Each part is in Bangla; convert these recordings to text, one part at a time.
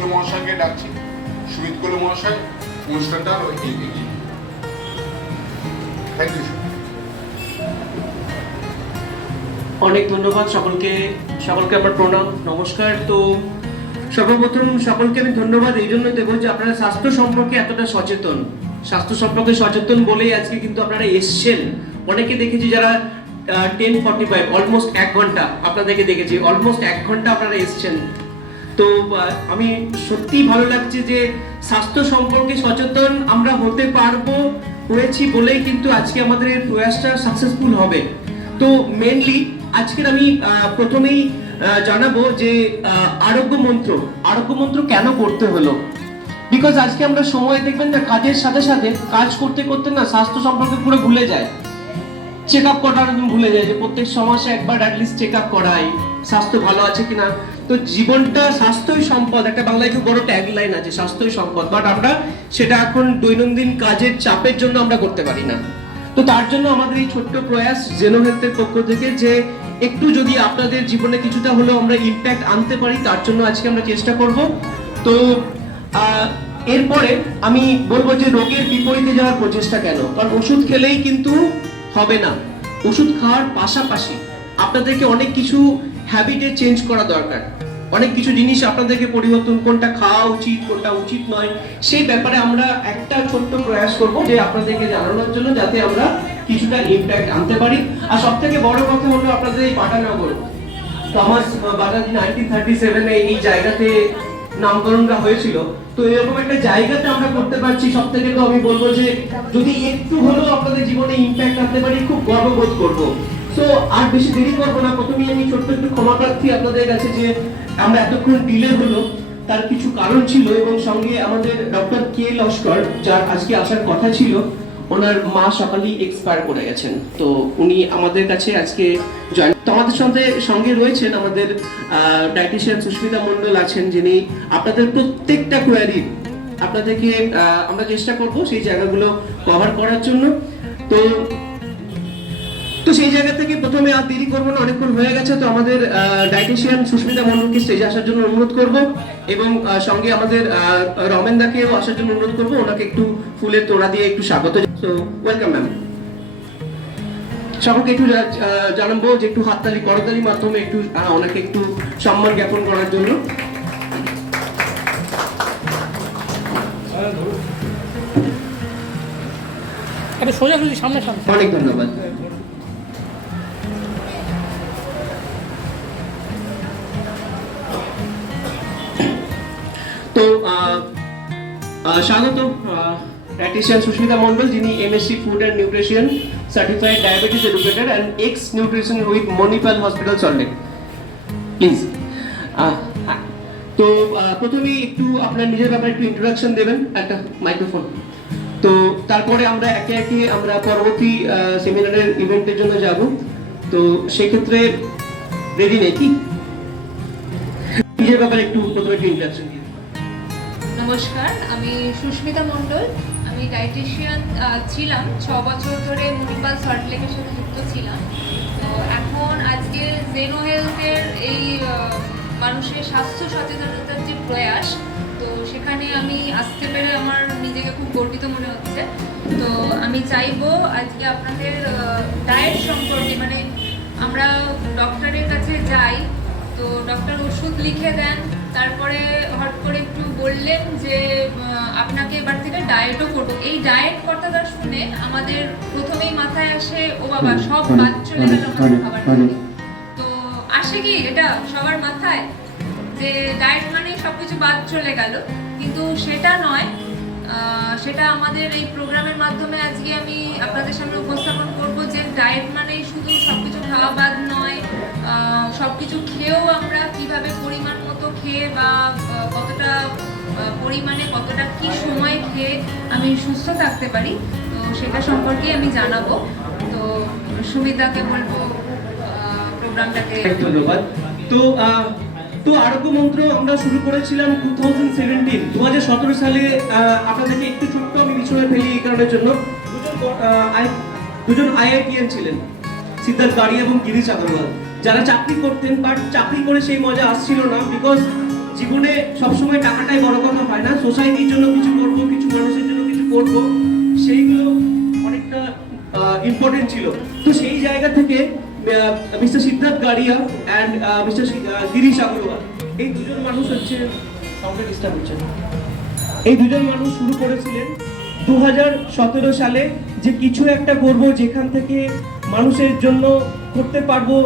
কলু মহাশয়কে ডাকছি। সুমিত কলু মহাশয় অনুষ্ঠানটা এগিয়ে। Thank you. অনেক ধন্যবাদ সকলকে আমার প্রণাম, নমস্কার। তো সর্বপ্রথম সকলকে আমি ধন্যবাদ এই জন্য দেবো যে আপনারা স্বাস্থ্য সম্পর্কে এতটা সচেতন, স্বাস্থ্য সম্পর্কে সচেতন বলেই আজকে কিন্তু আপনারা এসছেন। অনেকে দেখেছি যারা 10:45 অলমোস্ট 1 ঘন্টা আপনাদেরকে দেখেছি, অলমোস্ট 1 ঘন্টা আপনারা এসছেন। তো আমি সত্যি ভালো লাগছে যে স্বাস্থ্য সম্পর্কে সচেতন আমরা হতে পারবো, হয়েছি বলেই কিন্তু আজকে আমাদের এই প্রয়াসটা সাকসেসফুল হবে। তো মেনলি আজকের আমি প্রথমেই জানাবো যে আরোগ্য মন্ত্র কেন করতে হলো। বিকজ আজকে আমরা সময় দেখবেন না, কাজের সাথে সাথে কাজ করতে করতে না স্বাস্থ্য সম্পর্কে পুরো ভুলে যায়। চেক আপ করার ভুলে যায় যে প্রত্যেক মাসে একবার অ্যাটলিস্ট চেক আপ করাই, স্বাস্থ্য ভালো আছে কিনা। তো জীবনটা স্বাস্থ্যই সম্পদ, একটা বাংলায় খুব বড় ট্যাগলাইন আছে, স্বাস্থ্যই সম্পদ। বাট আমরা সেটা এখন দৈনন্দিন কাজের চাপের জন্য আমরা করতে পারি না। তো তার জন্য আমাদের এই ছোট্ট প্রয়াস জেনো হেলথের পক্ষ থেকে যে একটু যদি আপনাদের জীবনে কিছুটা হলেও আমরা ইম্প্যাক্ট আনতে পারি, তার জন্য আজকে আমরা চেষ্টা করব। তো এরপরে আমি বলবো যে রোগের বিপরীতে যাওয়ার প্রচেষ্টা কেন, কারণ ওষুধ খেলেই কিন্তু হবে না। ওষুধ খাওয়ার পাশাপাশি আপনাদেরকে অনেক কিছু হ্যাবিটে চেঞ্জ করা দরকার, অনেক কিছু জিনিস আপনাদেরকে পরিবর্তন, কোনটা খাওয়া উচিত কোনটা উচিত নয়, সেই ব্যাপারে আমরা একটা ছোট্ট প্রয়াস করব যে আপনাদেরকে জানানোর জন্য, যাতে আমরা কিছুটা ইমপ্যাক্ট আনতে পারি। আর সব থেকে বড় কথা হলো আপনাদের এই পাটানগর থমাস বাটাজি 1937 এই জায়গাতে নামকরণটা হয়েছিল। তো এরকম একটা জায়গাতে আমরা করতে পারছি, সব থেকে তো আমি বলবো যে যদি একটু হলেও আপনাদের জীবনে ইমপ্যাক্ট আনতে পারি খুব গর্ববোধ করবো। সো আর বেশি দেরি করবো না, প্রথমেই আমি ছোট্ট একটু ক্ষমা প্রার্থী আপনাদের কাছে যে আমরা এতক্ষণ ডিলে হলো, তার কিছু কারণ ছিল। এবং সঙ্গে আমাদের ডক্টর কে লস্কর, যার আজকে আসার কথা ছিল, ওনার মা সকালেই এক্সপায়ার করে গেছেন। তো উনি আমাদের কাছে আজকে জয়েন। তো আমাদের সঙ্গে রয়েছেন আমাদের ডায়েটিশিয়ান সুস্মিতা মণ্ডল আছেন, যিনি আপনাদের প্রত্যেকটা কোয়ারি আপনাদেরকে আমরা চেষ্টা করব সেই জায়গাগুলো কভার করার জন্য। তো সেই জায়গা থেকে প্রথমে আর দেরি করবো না, অনেকক্ষণ হয়ে গেছে। তো আমাদের ডায়েটিশিয়ান সুস্মিতা মণ্ডলকে স্টেজে আসার জন্য অনুরোধ করব, এবং সঙ্গে আমাদের রমেন দাকেও আসার জন্য অনুরোধ করব, ওনাকে একটু ফুলের তোড়া দিয়ে একটু স্বাগত। So welcome ma'am. সকলকে একটু জানাবো যে একটু হাততালি করতালির মাধ্যমে একটু ওনাকে একটু সম্মান জ্ঞাপন করার জন্য। সোজাসুজি সামনে অনেক ধন্যবাদ। তো স্বাগত ডায়েটিশিয়ান সুস্মিতা মণ্ডল, যিনি MSc food and nutrition certified diabetes educator and x nutrition with Manipal hospital Salt Lake. Please. তো প্রথমেই একটু আপনার নিজের ব্যাপারে একটু ইন্ট্রোডাকশন দেবেন, একটা মাইক্রোফোন। তো তারপরে আমরা একে একে আমরা পরবর্তী সেমিনারের ইভেন্টের জন্য যাব। তো সেক্ষেত্রে রেডি নাকি? নিজের ব্যাপারে একটু প্রথমে একটু ইন্ট্রোডাকশন দিন। নমস্কার, আমি সুস্মিতা মণ্ডল। আমি ডায়েটিশিয়ান ছিলাম 6 বছর ধরে, মণিপাল সল্টলেকের সাথে যুক্ত ছিলাম। তো এখন আজকে জেনো হেলথের এই মানুষের স্বাস্থ্য সচেতনতার যে প্রয়াস, তো সেখানে আমি আসতে পেরে আমার নিজেকে খুব গর্বিত মনে হচ্ছে। তো আমি চাইবো আজকে আপনাদের ডায়েট সম্পর্কে, মানে আমরা ডক্টরের কাছে যাই, তো ডক্টর ওষুধ লিখে দেন, তারপরে হট করে একটু বললেন যে আপনাকে এবার থেকে ডায়েটও করবো। এই ডায়েট কথাটা শুনে আমাদের প্রথমেই মাথায় আসে, ও বাবা সব বাদ চলে গেল আমাদের খাবার থেকে। তো আসে কি এটা সবার মাথায় যে ডায়েট মানে সবকিছু বাদ চলে গেল, কিন্তু সেটা নয়। সেটা আমাদের এই প্রোগ্রামের মাধ্যমে আজকে আমি আপনাদের সামনে উপস্থাপন করব যে ডায়েট মানে শুধু সবকিছু খাওয়া বাদ নয়, সবকিছু খেয়েও আমরা কিভাবে পরিমাণ মতো খেয়ে বা কতটা পরিমাণে কতটা কি সময় খেয়ে আমি সুস্থ থাকতে পারি, তো সেটা সম্পর্কে আমি জানাবো। তো সুমিতাকে বলবো প্রোগ্রামটাকে। ধন্যবাদ। তো আরোগ্য মন্ত্র আমরা শুরু করেছিলাম 2017 সালে। আপনাদেরকে একটু ছোট্ট আমি বিষয়ে ফেলি এই কারণের জন্য, দুজন আইআইটিএন ছিলেন, সিদ্ধার্থ গাড়ি এবং গিরিশ আগরওয়াল, যারা চাকরি করতেন, বাট চাকরি করে সেই মজা আসছিল না। বিকজ জীবনে সবসময় টাকাটাই বড় কথা হয় না, সোসাইটির জন্য কিছু করব, কিছু মানুষের জন্য কিছু করব, সেইগুলো অনেকটা ইম্পর্টেন্ট ছিল। তো সেই জায়গা থেকে mister Siddharth Gadia and mister Girish Agarwal, এই দুজন মানুষ হচ্ছে সাউন্ডে ডিস্টার্ব হচ্ছে না। এই দুজন মানুষ শুরু করেছিলেন 2017 সালে যে কিছু একটা করব যেখান থেকে মানুষের জন্য করতে পারবো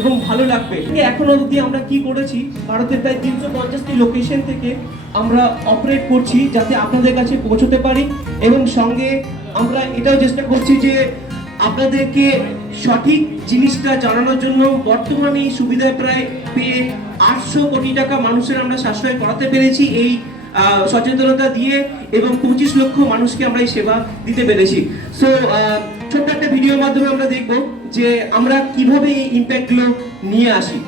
এবং ভালো লাগবে। এখনো অবধি আমরা কি করেছি, ভারতের প্রায় 350টি লোকেশন থেকে আমরা অপারেট করছি যাতে আপনাদের কাছে পৌঁছতে পারি, এবং সঙ্গে আমরা এটাও চেষ্টা করছি যে আপনাদেরকে সঠিক জিনিসটা জানানোর জন্য বর্তমানে এই সুবিধা প্রায় পেয়ে 800 কোটি টাকা মানুষের আমরা সাশ্রয় করাতে পেরেছি এই সচেতনতা দিয়ে, এবং 25 লক্ষ মানুষকে আমরা এই সেবা দিতে পেরেছি। সো ছোট্ট একটা ভিডিওর মাধ্যমে আমরা দেখব যে আমরা কিভাবে এই ইম্প্যাক্টগুলো নিয়ে আসি।